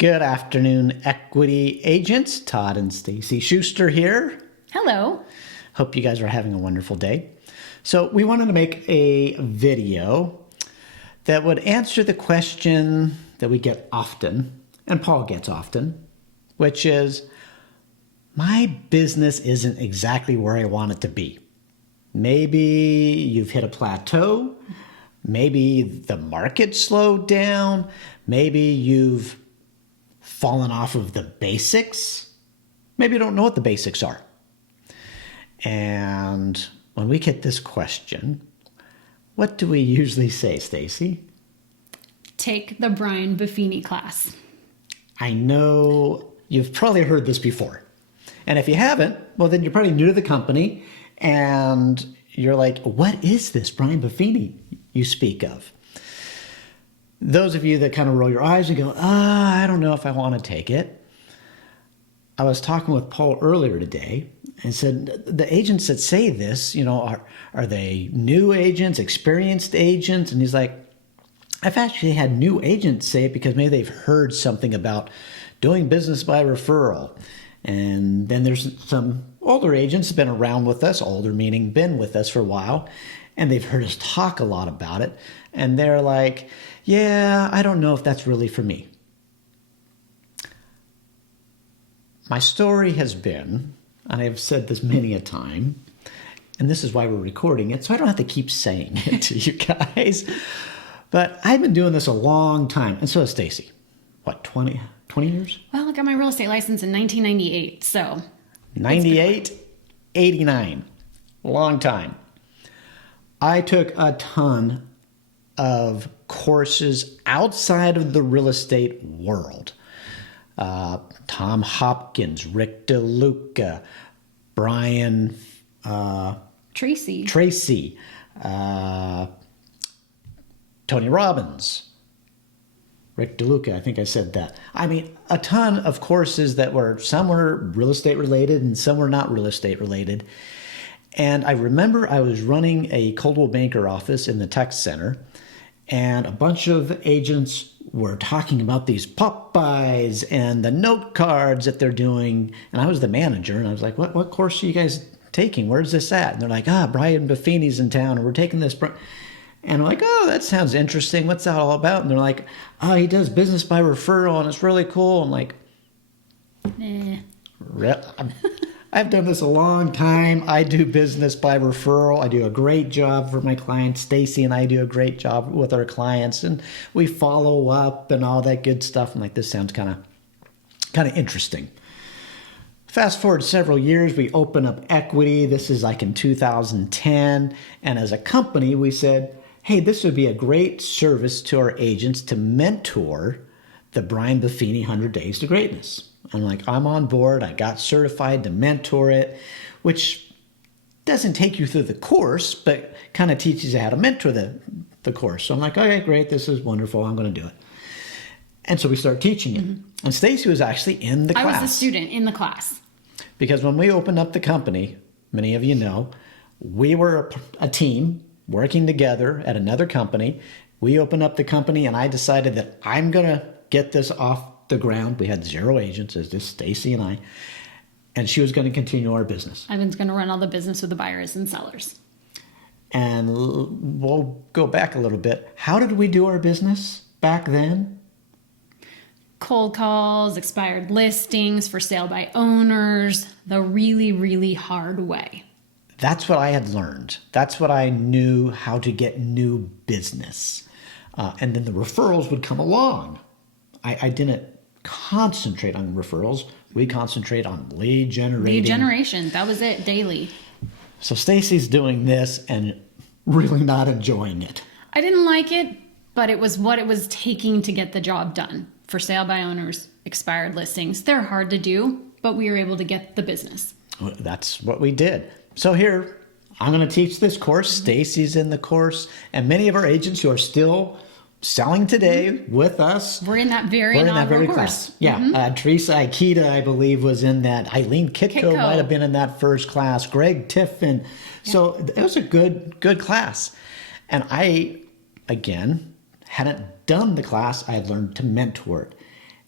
Good afternoon, equity agents. Todd and Stacey Schuster here. Hello. Hope you guys are having a wonderful day. So we wanted to make a video that would answer the question that we get often, and Paul gets often, which is, my business isn't exactly where I want it to be. Maybe you've hit a plateau. Maybe the market slowed down. Maybe you've fallen off of the basics. Maybe you don't know what the basics are. And when we get this question, what do we usually say, Stacey? Take the Brian Buffini Class. I know you've probably heard this before. And if you haven't, well, then you're probably new to the company and you're like, what is this Brian Buffini you speak of? Those of you that kind of roll your eyes and go, I don't know if I want to take it. I was talking with Paul earlier today and said, the agents that say this, are they new agents, experienced agents? And he's like, I've actually had new agents say it because maybe they've heard something about doing business by referral. And then there's some older agents have been around with us, older meaning been with us for a while, and they've heard us talk a lot about it. And they're like, yeah, I don't know if that's really for me. My story has been, and I've said this many a time, and this is why we're recording it, so I don't have to keep saying it to you guys. But I've been doing this a long time, and so has Stacey. What, 20 years? Well, I got my real estate license in 1998, so. 98, 89, long time. I took a ton of courses outside of the real estate world. Tom Hopkins, Rick DeLuca, Brian Tracy, Tony Robbins, Rick DeLuca, I think I said that. I mean, a ton of courses that were, some were real estate related and some were not real estate related. And I remember I was running a Coldwell Banker office in the tech center, and a bunch of agents were talking about these pop-bys and the note cards that they're doing. And I was the manager, and I was like, what course are you guys taking? Where's this at? And they're like, Brian Buffini's in town, and we're taking this. And I'm like, that sounds interesting. What's that all about? And they're like, he does business by referral, and it's really cool. I'm like, I've done this a long time. I do business by referral. I do a great job for my clients. Stacey and I do a great job with our clients, and we follow up and all that good stuff. I'm like, this sounds kind of interesting. Fast forward several years, we open up Equity. This is like in 2010. And as a company, we said, hey, this would be a great service to our agents to mentor the Brian Buffini 100 Days to Greatness. I'm like, I'm on board. I got certified to mentor it, which doesn't take you through the course, but kind of teaches you how to mentor the course. So I'm like, okay, great. This is wonderful. I'm going to do it. And so we start teaching it. Mm-hmm. And Stacey was actually in the class. I was a student in the class. Because when we opened up the company, many of you know, we were a team working together at another company. We opened up the company, and I decided that I'm going to get this off the ground. We had 0 agents, as just Stacey and I, and she was going to continue our business. I was going to run all the business with the buyers and sellers. And we'll go back a little bit. How did we do our business back then? Cold calls, expired listings, for sale by owners, the really, really hard way. That's what I had learned. That's what I knew, how to get new business. And then the referrals would come along. I didn't concentrate on referrals. We concentrate on lead generating. Lead generation. That was it, daily. So Stacey's doing this and really not enjoying it. I didn't like it, but it was what it was taking to get the job done. For sale by owners, expired listings. They're hard to do, but we were able to get the business. That's what we did. So here, I'm going to teach this course. Stacey's in the course, and many of our agents who are still selling today with us. We're in that very course. Class. Yeah. Teresa Aikita, I believe, was in that. Eileen Kitco might have been in that first class. Greg Tiffin. Yeah. So it was a good class. And I, again, hadn't done the class. I had learned to mentor it.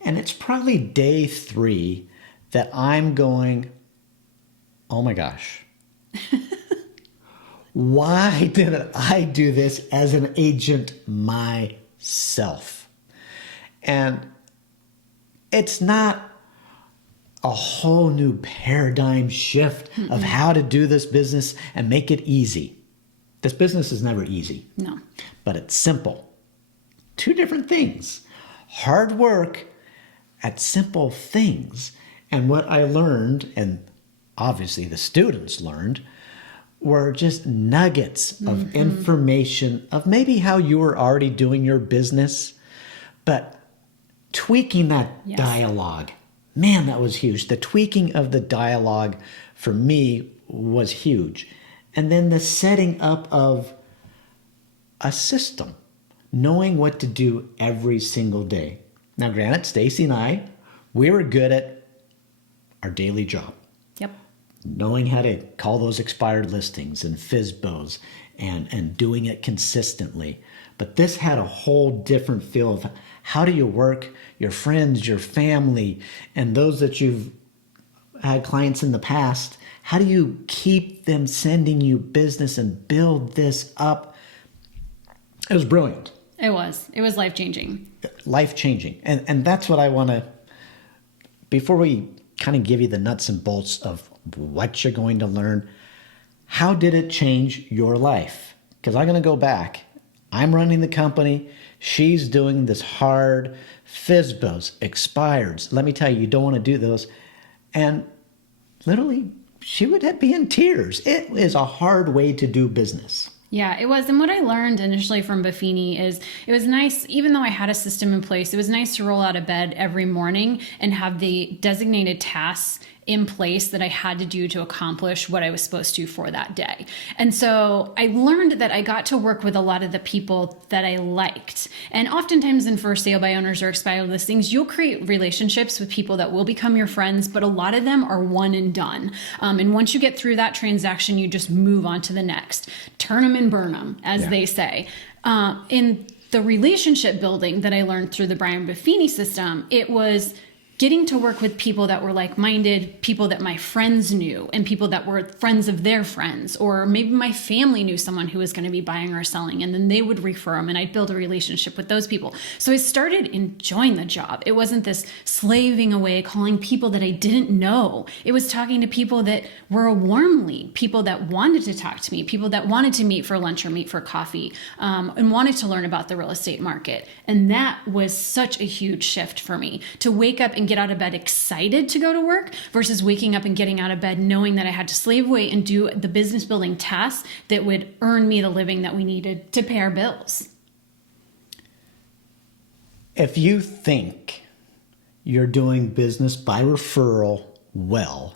And it's probably day 3 that I'm going, oh my gosh, why didn't I do this as an agent myself? And it's not a whole new paradigm shift of how to do this business and make it easy. This business is never easy. No. But it's simple. 2 different things. Hard work at simple things. And what I learned, and obviously the students learned, were just nuggets of information of maybe how you were already doing your business, but tweaking that dialogue. Man, that was huge. The tweaking of the dialogue for me was huge. And then the setting up of a system, knowing what to do every single day. Now, granted, Stacey and I, we were good at our daily job. Yep. Knowing how to call those expired listings and FSBOs and doing it consistently. But this had a whole different feel of how do you work your friends, your family, and those that you've had clients in the past. How do you keep them sending you business and build this up? It was brilliant. It was. It was life-changing. Life-changing. And that's what I want to, before we kind of give you the nuts and bolts of what you're going to learn, how did it change your life? Because I'm going to go back. I'm running the company. She's doing this hard FSBOs, expireds. Let me tell you, you don't want to do those. And literally, she would be in tears. It is a hard way to do business. Yeah, it was. And what I learned initially from Buffini is it was nice, even though I had a system in place, it was nice to roll out of bed every morning and have the designated tasks in place that I had to do to accomplish what I was supposed to for that day. And so I learned that I got to work with a lot of the people that I liked. And oftentimes in first sale by owners or expired listings, you'll create relationships with people that will become your friends, but a lot of them are one and done. And once you get through that transaction, you just move on to the next. Turn them and burn them, as they say. In the relationship building that I learned through the Brian Buffini system, it was getting to work with people that were like-minded, people that my friends knew, and people that were friends of their friends, or maybe my family knew someone who was going to be buying or selling, and then they would refer them, and I'd build a relationship with those people. So I started enjoying the job. It wasn't this slaving away, calling people that I didn't know. It was talking to people that were a warm lead, people that wanted to talk to me, people that wanted to meet for lunch or meet for coffee, and wanted to learn about the real estate market. And that was such a huge shift for me, to wake up and get out of bed excited to go to work versus waking up and getting out of bed knowing that I had to slave away and do the business building tasks that would earn me the living that we needed to pay our bills. If you think you're doing business by referral well,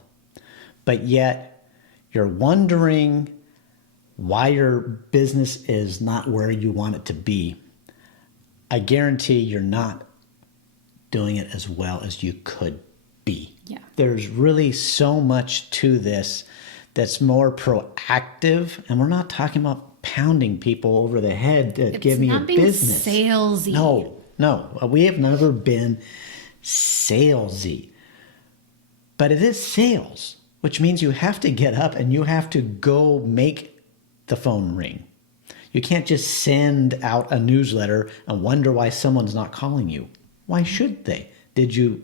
but yet you're wondering why your business is not where you want it to be, I guarantee you're not doing it as well as you could be. Yeah. There's really so much to this that's more proactive, and we're not talking about pounding people over the head to give me a business. It's not being salesy. No, we have never been salesy. But it is sales, which means you have to get up and you have to go make the phone ring. You can't just send out a newsletter and wonder why someone's not calling you. Why should they? Did you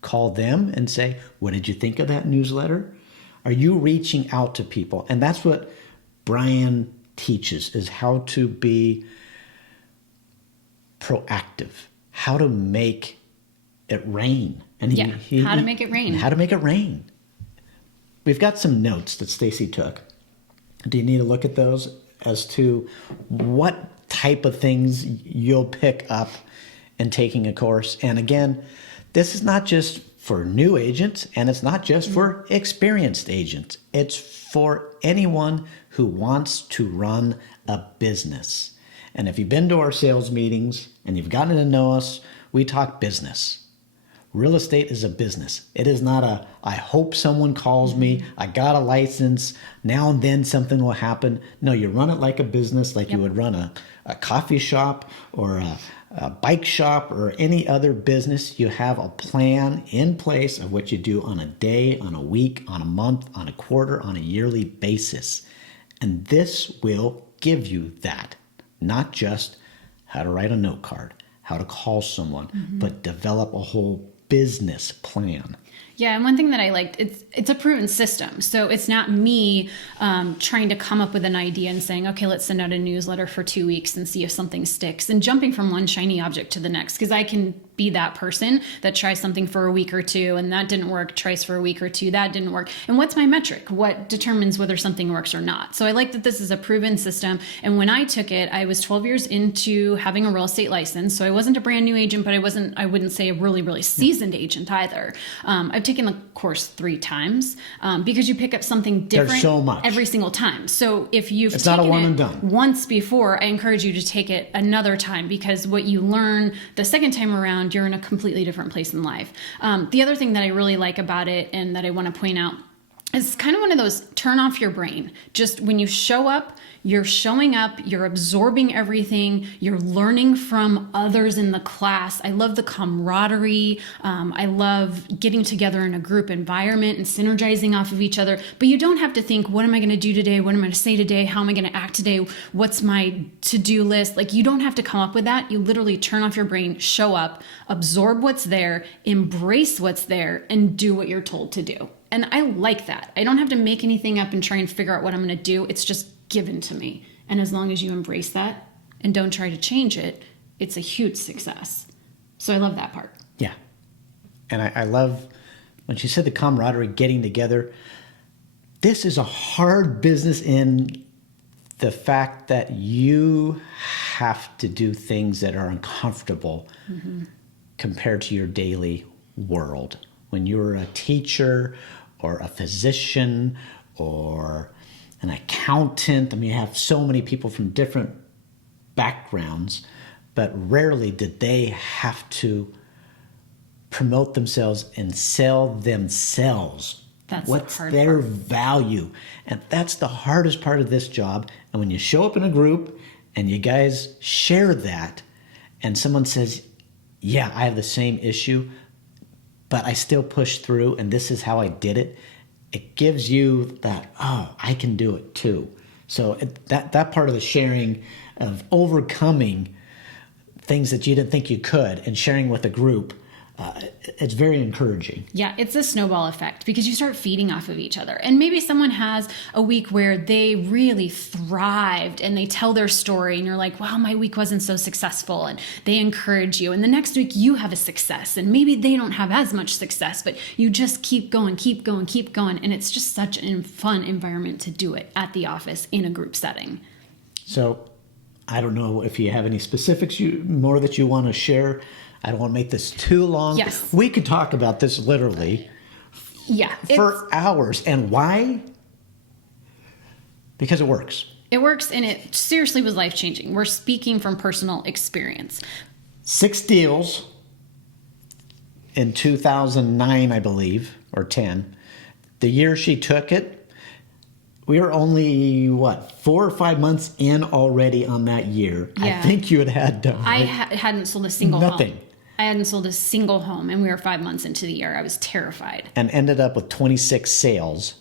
call them and say, what did you think of that newsletter? Are you reaching out to people? And that's what Brian teaches, is how to be proactive, how to make it rain. And how to make it rain. How to make it rain. We've got some notes that Stacey took. Do you need to look at those as to what type of things you'll pick up in taking a course? And again, this is not just for new agents, and it's not just for experienced agents. It's for anyone who wants to run a business. And if you've been to our sales meetings and you've gotten to know us, we talk business. Real estate is a business. It is not a, I hope someone calls me, I got a license, now and then something will happen. No, you run it like a business, like you would run a coffee shop or a bike shop or any other business, you have a plan in place of what you do on a day, on a week, on a month, on a quarter, on a yearly basis. And this will give you that, not just how to write a note card, how to call someone, but develop a whole business plan. Yeah, and one thing that I liked, it's a proven system. So it's not me trying to come up with an idea and saying, okay, let's send out a newsletter for 2 weeks and see if something sticks, and jumping from one shiny object to the next, because I can be that person that tries something for a week or two and that didn't work, tries for a week or two, that didn't work. And what's my metric? What determines whether something works or not? So I like that this is a proven system. And when I took it, I was 12 years into having a real estate license. So I wasn't a brand new agent, but I wouldn't say a really, really seasoned agent either. I've taken the course 3 times because you pick up something different. There's so much every single time. So if you've it's taken not a one it and done. Once before, I encourage you to take it another time, because what you learn the second time around, you're in a completely different place in life. The other thing that I really like about it and that I want to point out is kind of one of those turn off your brain. Just when you show up, you're showing up, you're absorbing everything, you're learning from others in the class. I love the camaraderie. I love getting together in a group environment and synergizing off of each other. But you don't have to think, what am I going to do today? What am I going to say today? How am I going to act today? What's my to-do list? Like, you don't have to come up with that. You literally turn off your brain, show up, absorb what's there, embrace what's there, and do what you're told to do. And I like that. I don't have to make anything up and try and figure out what I'm going to do. It's just given to me. And as long as you embrace that and don't try to change it, it's a huge success. So I love that part. Yeah. And I love when she said the camaraderie, getting together. This is a hard business in the fact that you have to do things that are uncomfortable compared to your daily world. When you're a teacher or a physician or an accountant, I mean, you have so many people from different backgrounds, but rarely did they have to promote themselves and sell themselves. That's what's the hard their part. value. And that's the hardest part of this job. And when you show up in a group and you guys share that and someone says, yeah, I have the same issue, but I still push through, and this is how I did it. It gives you that, oh, I can do it too. So that part of the sharing, of overcoming things that you didn't think you could and sharing with a group, it's very encouraging. Yeah, it's a snowball effect, because you start feeding off of each other. And maybe someone has a week where they really thrived and they tell their story and you're like, wow, my week wasn't so successful, and they encourage you. And the next week you have a success and maybe they don't have as much success, but you just keep going, keep going, keep going. And it's just such a fun environment to do it at the office in a group setting. So I don't know if you have any specifics more that you want to share. I don't want to make this too long. Yes. We could talk about this literally for hours. And why? Because it works. It works, and it seriously was life-changing. We're speaking from personal experience. 6 deals in 2009, I believe, or 10. The year she took it, we were only, 4 or 5 months in already on that year. Yeah. I think you had done. I hadn't sold a single home. Nothing. I hadn't sold a single home, and we were 5 months into the year. I was terrified. And ended up with 26 sales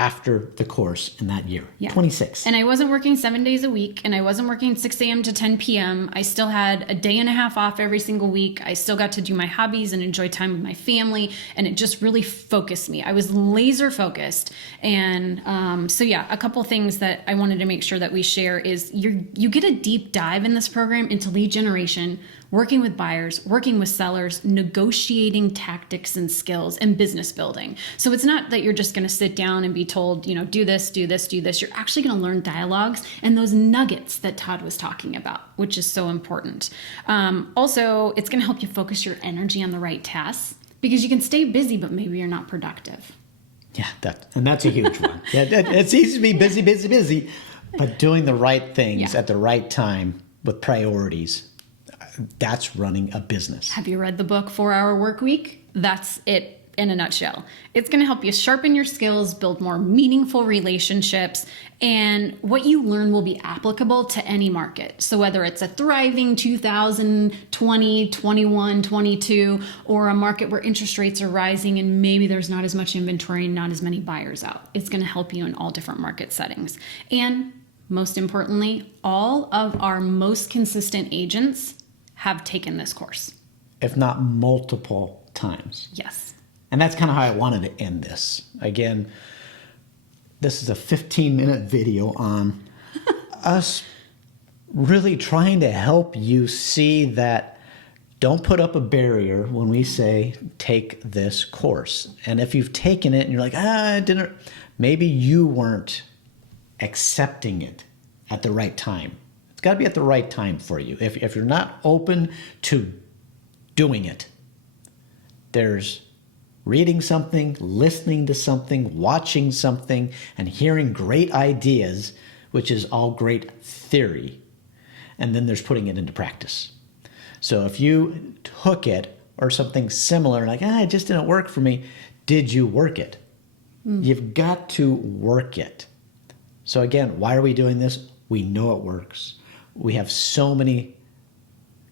after the course in that year. Yeah. 26. And I wasn't working 7 days a week, and I wasn't working 6 a.m. to 10 p.m. I still had a day and a half off every single week. I still got to do my hobbies and enjoy time with my family, and it just really focused me. I was laser focused. And so yeah, a couple things that I wanted to make sure that we share is you get a deep dive in this program into lead generation, working with buyers, working with sellers, negotiating tactics and skills, and business building. So it's not that you're just going to sit down and be told, do this, do this, do this. You're actually going to learn dialogues and those nuggets that Todd was talking about, which is so important. Also, it's going to help you focus your energy on the right tasks, because you can stay busy, but maybe you're not productive. Yeah, that's a huge one. Yeah, it's easy to be busy, but doing the right things at the right time with priorities, that's running a business. Have you read the book 4 Hour Work Week? That's it in a nutshell. It's going to help you sharpen your skills, build more meaningful relationships, and what you learn will be applicable to any market. So whether it's a thriving 2020, 21, 22, or a market where interest rates are rising and maybe there's not as much inventory and not as many buyers out, it's going to help you in all different market settings. And most importantly, all of our most consistent agents have taken this course. If not multiple times. Yes. And that's kind of how I wanted to end this. Again, this is a 15-minute video on us really trying to help you see that don't put up a barrier when we say take this course. And if you've taken it and you're like, I didn't, maybe you weren't accepting it at the right time. It's got to be at the right time for you. If you're not open to doing it, there's reading something, listening to something, watching something, and hearing great ideas, which is all great theory. And then there's putting it into practice. So if you took it or something similar, like, it just didn't work for me, did you work it? You've got to work it. So again, why are we doing this? We know it works. We have so many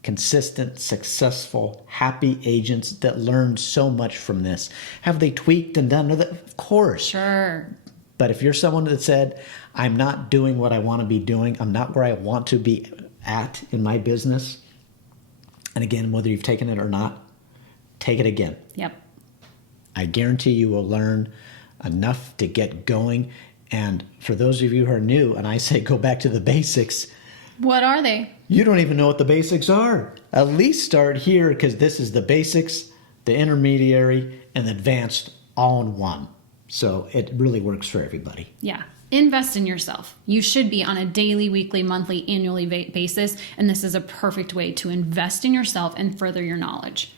consistent, successful, happy agents that learned so much from this. Have they tweaked and done that? Of course. Sure. But if you're someone that said, I'm not doing what I want to be doing, I'm not where I want to be at in my business, and again, whether you've taken it or not, take it again. Yep. I guarantee you will learn enough to get going. And for those of you who are new, and I say go back to the basics. What are they? You don't even know what the basics are. At least start here, because this is the basics, the intermediary, and the advanced all in one. So it really works for everybody. Yeah. Invest in yourself. You should be on a daily, weekly, monthly, annually basis. And this is a perfect way to invest in yourself and further your knowledge.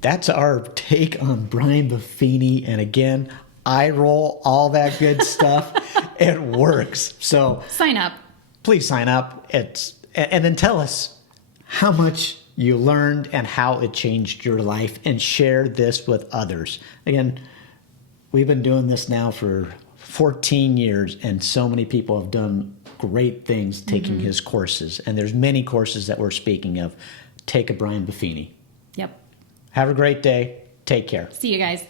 That's our take on Brian Buffini. And again, eye roll, all that good stuff. It works. So sign up. Please sign up. And then tell us how much you learned and how it changed your life, and share this with others. Again, we've been doing this now for 14 years, and so many people have done great things taking his courses. And there's many courses that we're speaking of. Take a Brian Buffini. Yep. Have a great day. Take care. See you guys.